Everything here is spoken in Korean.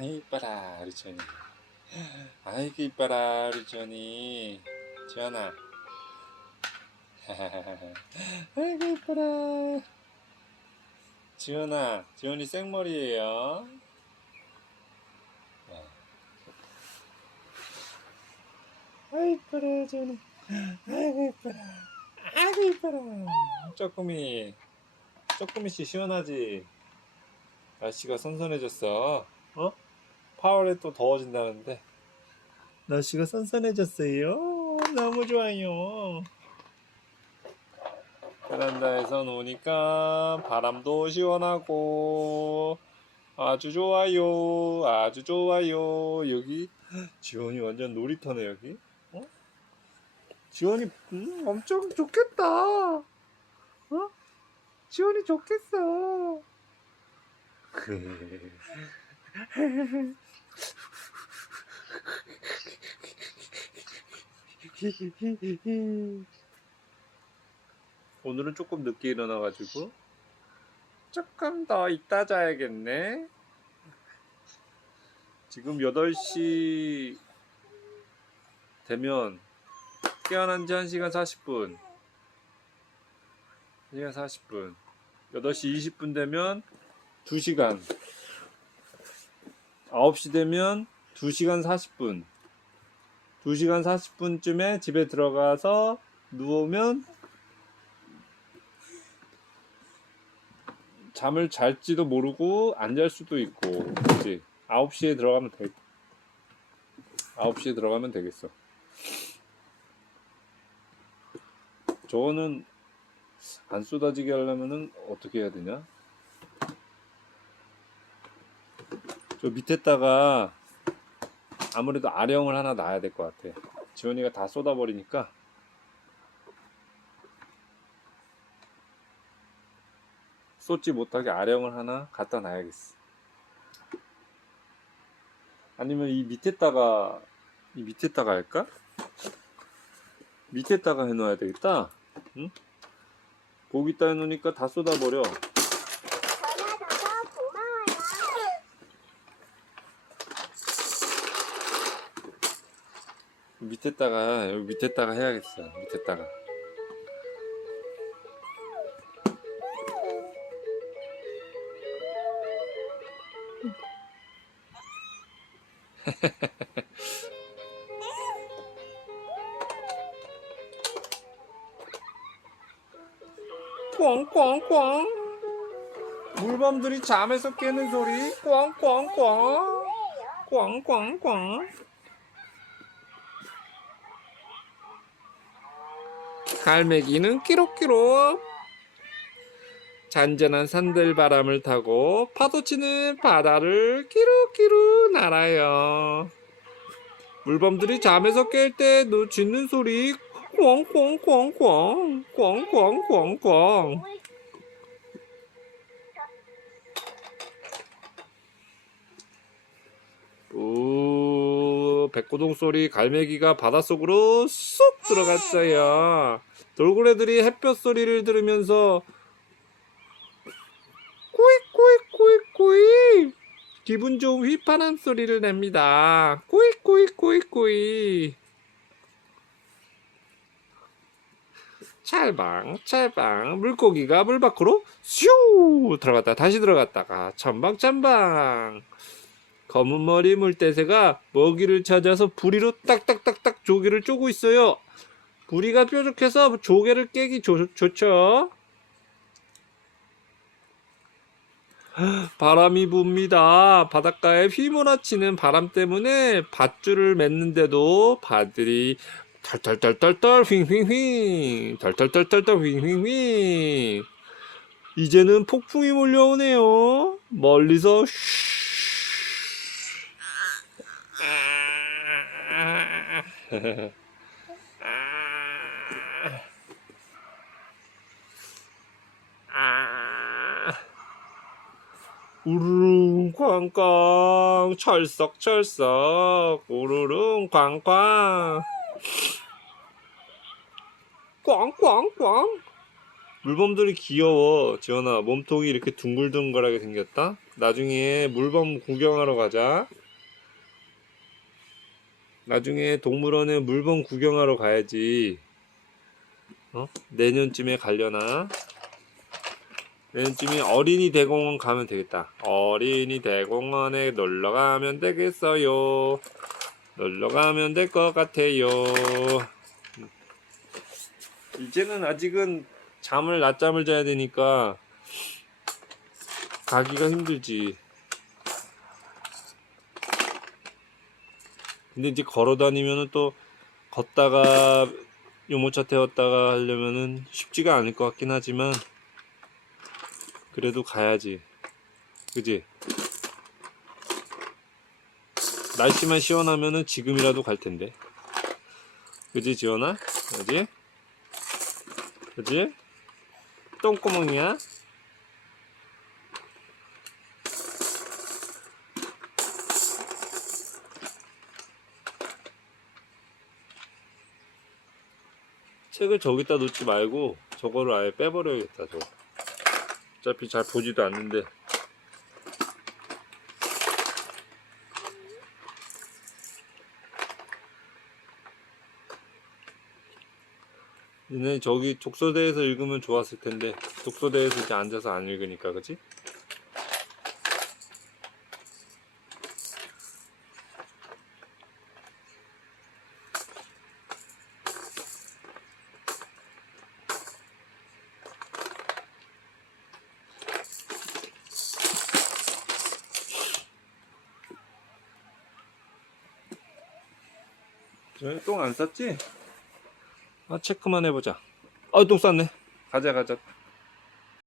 아이 이뻐라 우리 지원이 아이고 이뻐라 우리 지원이 지원아. 아이고 이뻐라. 지원아 지원이 생머리예요. 네. 아이 이뻐라 지원아. 아이고 이뻐라. 아이고 이뻐라. 쪼꼬미. 쪼꼬미씨 시원하지? 날씨가 선선해졌어. 어? 8월에 또 더워진다는데. 날씨가 선선해졌어요. 너무 좋아요. 베란다에서 노니까 바람도 시원하고 아주 좋아요. 아주 좋아요. 여기 지원이 완전 놀이터네 여기. 어? 지원이 음, 엄청 좋겠다. 어? 지원이 좋겠어. 그 오늘은 조금 늦게 일어나가지고 조금 더 이따 자야겠네. 지금 8시 되면 깨어난 지 1시간 40분. 1시간 40분. 8시 20분 되면 2시간 9시 되면 2시간 40분. 2시간 40분쯤에 집에 들어가서 누우면 잠을 잘지도 모르고 안 잘 수도 있고 그치? 9시에 들어가면 돼 9시에 들어가면 되겠어. 저거는 안 쏟아지게 하려면은 어떻게 해야 되냐 저 밑에다가 아무래도 아령을 하나 놔야 될 것 같아. 지원이가 다 쏟아버리니까. 쏟지 못하게 아령을 하나 갖다 놔야겠어. 아니면 이 밑에다가, 이 밑에다가 할까? 밑에다가 해놓아야 되겠다. 응? 거기다 해놓으니까 다 쏟아버려. 전화줘서 고마워요. 밑에다가 여기 밑에다가 해야겠어 밑에다가. 꽝꽝꽝. 물범들이 잠에서 깨는 소리. 꽝꽝꽝. 꽝꽝꽝 갈매기는 끼룩끼룩 잔잔한 산들바람을 타고 파도치는 바다를 끼룩끼룩 날아요. 물범들이 잠에서 깰 때 짖는 소리 꽝꽝꽝꽝 꽝꽝꽝꽝. 오, 백고동 소리 갈매기가 바닷속으로 쏙 들어갔어요. 돌고래들이 햇볕 소리를 들으면서 꾸익꾸익꾸익꾸익 기분 좋은 휘파람 소리를 냅니다. 꾸익꾸익꾸익꾸익 찰방 찰방. 물고기가 물 밖으로 슈! 들어갔다 다시 들어갔다가 첨방첨방 검은 머리 물대새가 먹이를 찾아서 부리로 딱딱딱딱 조개를 쪼고 있어요. 부리가 뾰족해서 조개를 깨기 좋, 좋죠. 바람이 붑니다. 바닷가에 휘몰아치는 바람 때문에 밧줄을 맺는데도 바들이 털털털털털 휘휘휘 털털털털털 휘휘휘 이제는 폭풍이 몰려오네요. 멀리서 슈 우르릉 꽝꽝 철썩철썩 우르릉 꽝꽝 꽝꽝꽝. 물범들이 귀여워 지연아. 몸통이 이렇게 둥글둥글하게 생겼다? 나중에 물범 구경하러 가자. 나중에 동물원에 물범 구경하러 가야지. 어? 내년쯤에 가려나? 내년쯤에 어린이 대공원 가면 되겠다. 어린이 대공원에 놀러 가면 되겠어요. 놀러 가면 될 것 같아요. 이제는 아직은 잠을 낮잠을 자야 되니까 가기가 힘들지. 근데 이제 걸어 다니면은 또 걷다가 유모차 태웠다가 하려면은 쉽지가 않을 것 같긴 하지만 그래도 가야지. 그지? 날씨만 시원하면은 지금이라도 갈 텐데. 그지, 지원아? 그지? 그지? 똥구멍이야? 책을 저기다 놓지 말고 저거를 아예 빼버려야겠다 저거 어차피 잘 보지도 않는데 얘네 저기 독서대에서 읽으면 좋았을 텐데 독서대에서 이제 앉아서 안 읽으니까 그치? 똥 안 쌌지? 아 체크만 해보자. 아 똥 쌌네. 가자 가자